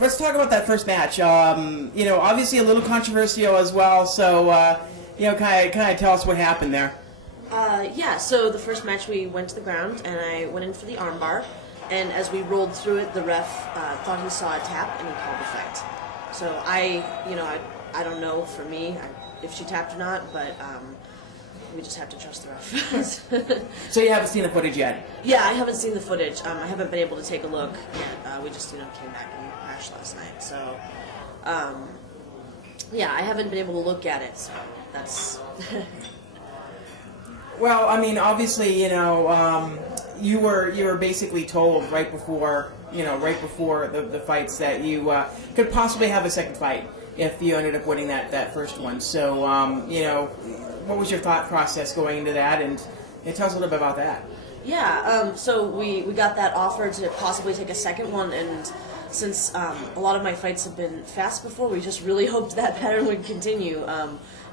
let's talk about that first match. Obviously a little controversial as well. So, kind of tell us what happened there. So the first match we went to the ground, and I went in for the armbar. And as we rolled through it, the ref thought he saw a tap, and he called the fight. So I don't know for me if she tapped or not, but we just have to trust the ref. So you haven't seen the footage yet? Yeah, I haven't seen the footage. I haven't been able to take a look yet. We just came back and crashed last night. So I haven't been able to look at it. So that's. Well, I mean, obviously, you were basically told right before the fights that you could possibly have a second fight if you ended up winning that first one. So, what was your thought process going into that? And tell us a little bit about that. Yeah, so we got that offer to possibly take a second one, and since a lot of my fights have been fast before, we just really hoped that pattern would continue.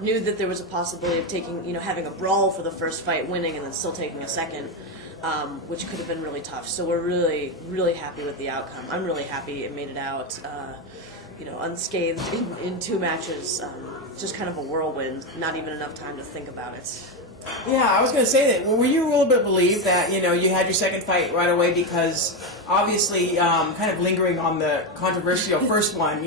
Knew that there was a possibility of having a brawl for the first fight, winning, and then still taking a second, which could have been really tough. So we're really, really happy with the outcome. I'm really happy it made it out, unscathed in 2 matches. Just kind of a whirlwind, not even enough time to think about it. Yeah, I was going to say that. Well, were you a little bit relieved that you had your second fight right away, because obviously, kind of lingering on the controversial first one,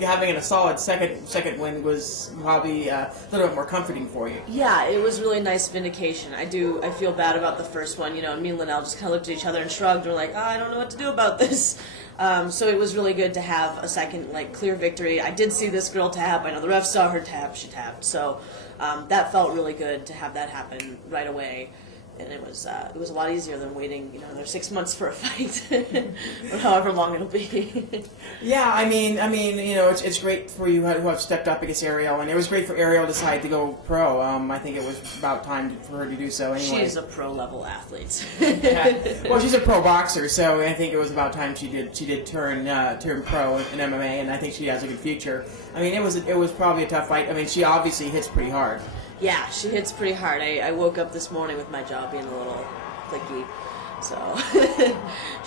having a solid second win was probably a little bit more comforting for you. Yeah, it was really nice vindication. I feel bad about the first one. Me and Linnell just kind of looked at each other and shrugged. We're like, I don't know what to do about this. So it was really good to have a second, clear victory. I did see this girl tap. I know the ref saw her tap. She tapped. So that felt really good to have that happen right away. And it was a lot easier than waiting, another 6 months for a fight, or however long it'll be. Yeah, I mean, it's great for you who have stepped up against Ariel, and it was great for Ariel to decide to go pro. I think it was about time for her to do so anyway. She's a pro-level athlete. Yeah. Well, she's a pro boxer, so I think it was about time she did turn pro in MMA, and I think she has a good future. I mean, it was probably a tough fight. I mean, she obviously hits pretty hard. Yeah, she hits pretty hard. I woke up this morning with my jaw being a little clicky, so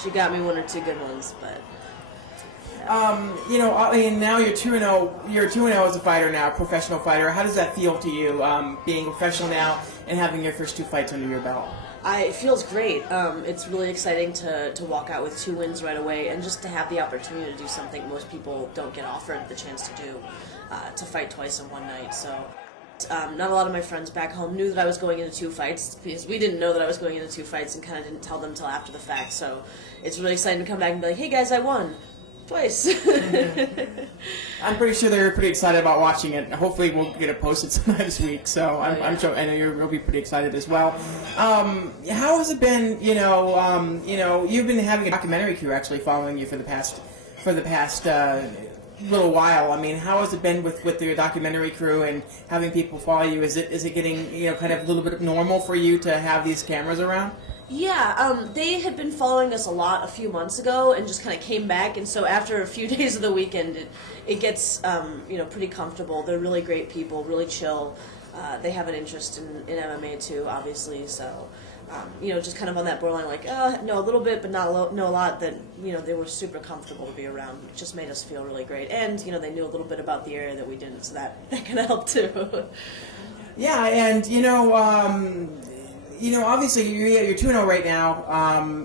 she got me 1 or 2 good ones. But I mean, now you're 2-0. You're 2-0 as a fighter now, professional fighter. How does that feel to you, being a professional now and having your first 2 fights under your belt? It feels great. It's really exciting to walk out with 2 wins right away, and just to have the opportunity to do something most people don't get offered the chance to do, to fight twice in one night. So. Not a lot of my friends back home knew that I was going into 2 fights, because we didn't know that I was going into 2 fights and kind of didn't tell them until after the fact. So it's really exciting to come back and be like, hey guys, I won twice. I'm pretty sure they're pretty excited about watching it. Hopefully we'll get it posted sometime this week, so I'm sure I know you'll be pretty excited as well. How has it been, you've been having a documentary crew actually following you for the past little while. I mean, how has it been with your documentary crew and having people follow you? Is it getting kind of a little bit normal for you to have these cameras around? Yeah, they had been following us a lot a few months ago and just kind of came back, and so after a few days of the weekend, it gets pretty comfortable. They're really great people, really chill. They have an interest in MMA too, obviously, so. Just kind of on that borderline, know a little bit, but not know a lot, that, they were super comfortable to be around. It just made us feel really great. And, they knew a little bit about the area that we didn't, so that kind of helped too. Yeah, and, obviously you're 2-0 right now,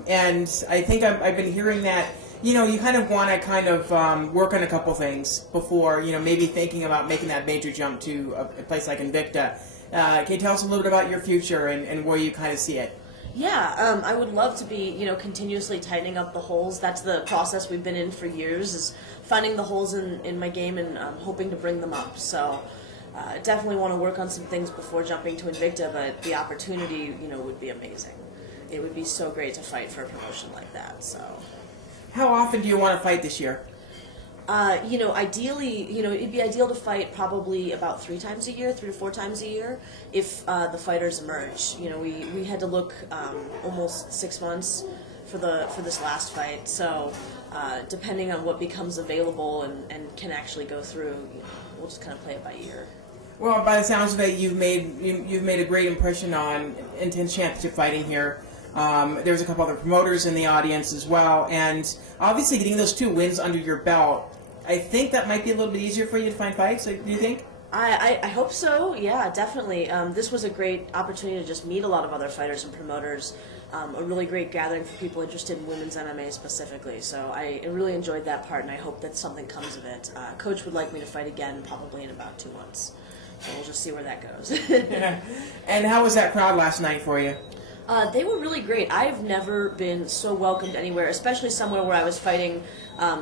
and I think I've been hearing that, you kind of want to work on a couple things before, maybe thinking about making that major jump to a place like Invicta. Can you tell us a little bit about your future and where you kind of see it? Yeah, I would love to be, continuously tightening up the holes. That's the process we've been in for years, is finding the holes in my game and hoping to bring them up. So definitely want to work on some things before jumping to Invicta, but the opportunity, would be amazing. It would be so great to fight for a promotion like that. So. How often do you want to fight this year? Ideally, it'd be ideal to fight probably about 3 times a year, 3 to 4 times a year, if the fighters emerge. We had to look almost 6 months for this last fight, so depending on what becomes available and can actually go through, we'll just kind of play it by ear. Well, by the sounds of it, you've made a great impression on intense championship fighting here. There was a couple other promoters in the audience as well, and obviously getting those 2 wins under your belt, I think that might be a little bit easier for you to find fights. Do you think? I hope so. Yeah, definitely. This was a great opportunity to just meet a lot of other fighters and promoters. A really great gathering for people interested in women's MMA specifically. So I really enjoyed that part, and I hope that something comes of it. Coach would like me to fight again probably in about 2 months. So we'll just see where that goes. And how was that crowd last night for you? They were really great. I've never been so welcomed anywhere, especially somewhere where I was fighting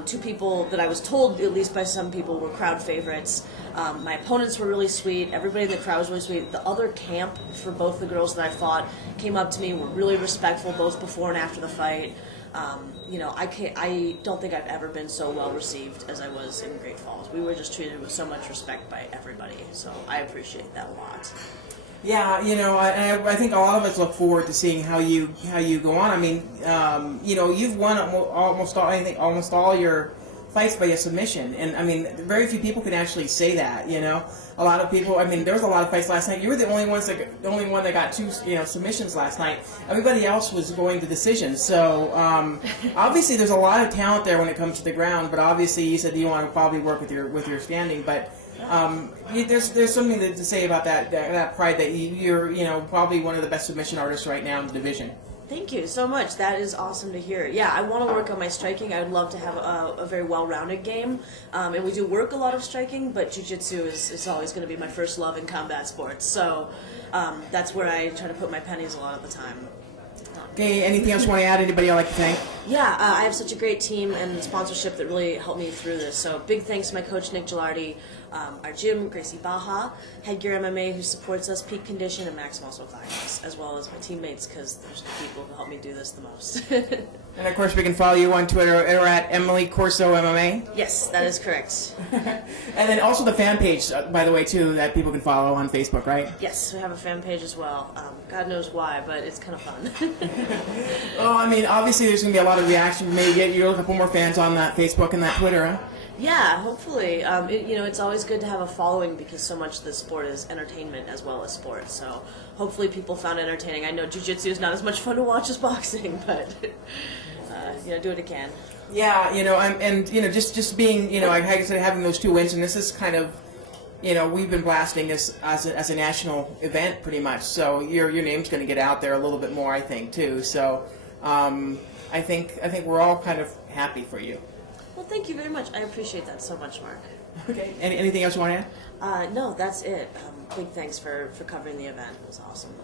2 people that I was told, at least by some people, were crowd favorites. My opponents were really sweet. Everybody in the crowd was really sweet. The other camp for both the girls that I fought came up to me, were really respectful both before and after the fight. I don't think I've ever been so well received as I was in Great Falls. We were just treated with so much respect by everybody, so I appreciate that a lot. Yeah, I think a lot of us look forward to seeing how you go on. I mean, you've won almost all your fights by a submission, and I mean, very few people can actually say that. A lot of people. I mean, there was a lot of fights last night. You were the only one that got 2 submissions last night. Everybody else was going to decisions. So obviously, there's a lot of talent there when it comes to the ground. But obviously, you said you want to probably work with your standing, but. There's something to say about that pride that you're probably one of the best submission artists right now in the division. Thank you so much. That is awesome to hear. Yeah, I want to work on my striking. I would love to have a very well-rounded game, and we do work a lot of striking. But jiu-jitsu is always going to be my first love in combat sports. So that's where I try to put my pennies a lot of the time. Okay, anything else you want to add? Anybody I'd like to thank? Yeah, I have such a great team and sponsorship that really helped me through this. So big thanks to my coach, Nick Gilardi, our gym, Gracie Baja, Headgear MMA, who supports us, Peak Condition, and Max Muscle Climbers, as well as my teammates, because those are the people who help me do this the most. And of course, we can follow you on Twitter at Emily Corso MMA. Yes, that is correct. And then also the fan page, by the way, too, that people can follow on Facebook, right? Yes, we have a fan page as well. God knows why, but it's kind of fun. Well, I mean, obviously there's going to be a lot of reaction. You may get a couple more fans on that Facebook and that Twitter, huh? Yeah, hopefully. It's always good to have a following because so much of the sport is entertainment as well as sport. So hopefully people found it entertaining. I know jiu-jitsu is not as much fun to watch as boxing, but do what you can. Yeah, just being, like I said, having those 2 wins, and this is kind of, we've been blasting this as a national event pretty much. So your name's going to get out there a little bit more, I think, too. So I think we're all kind of happy for you. Well, thank you very much. I appreciate that so much, Mark. Okay. Anything else you want to add? No, that's it. Big thanks for covering the event. It was awesome.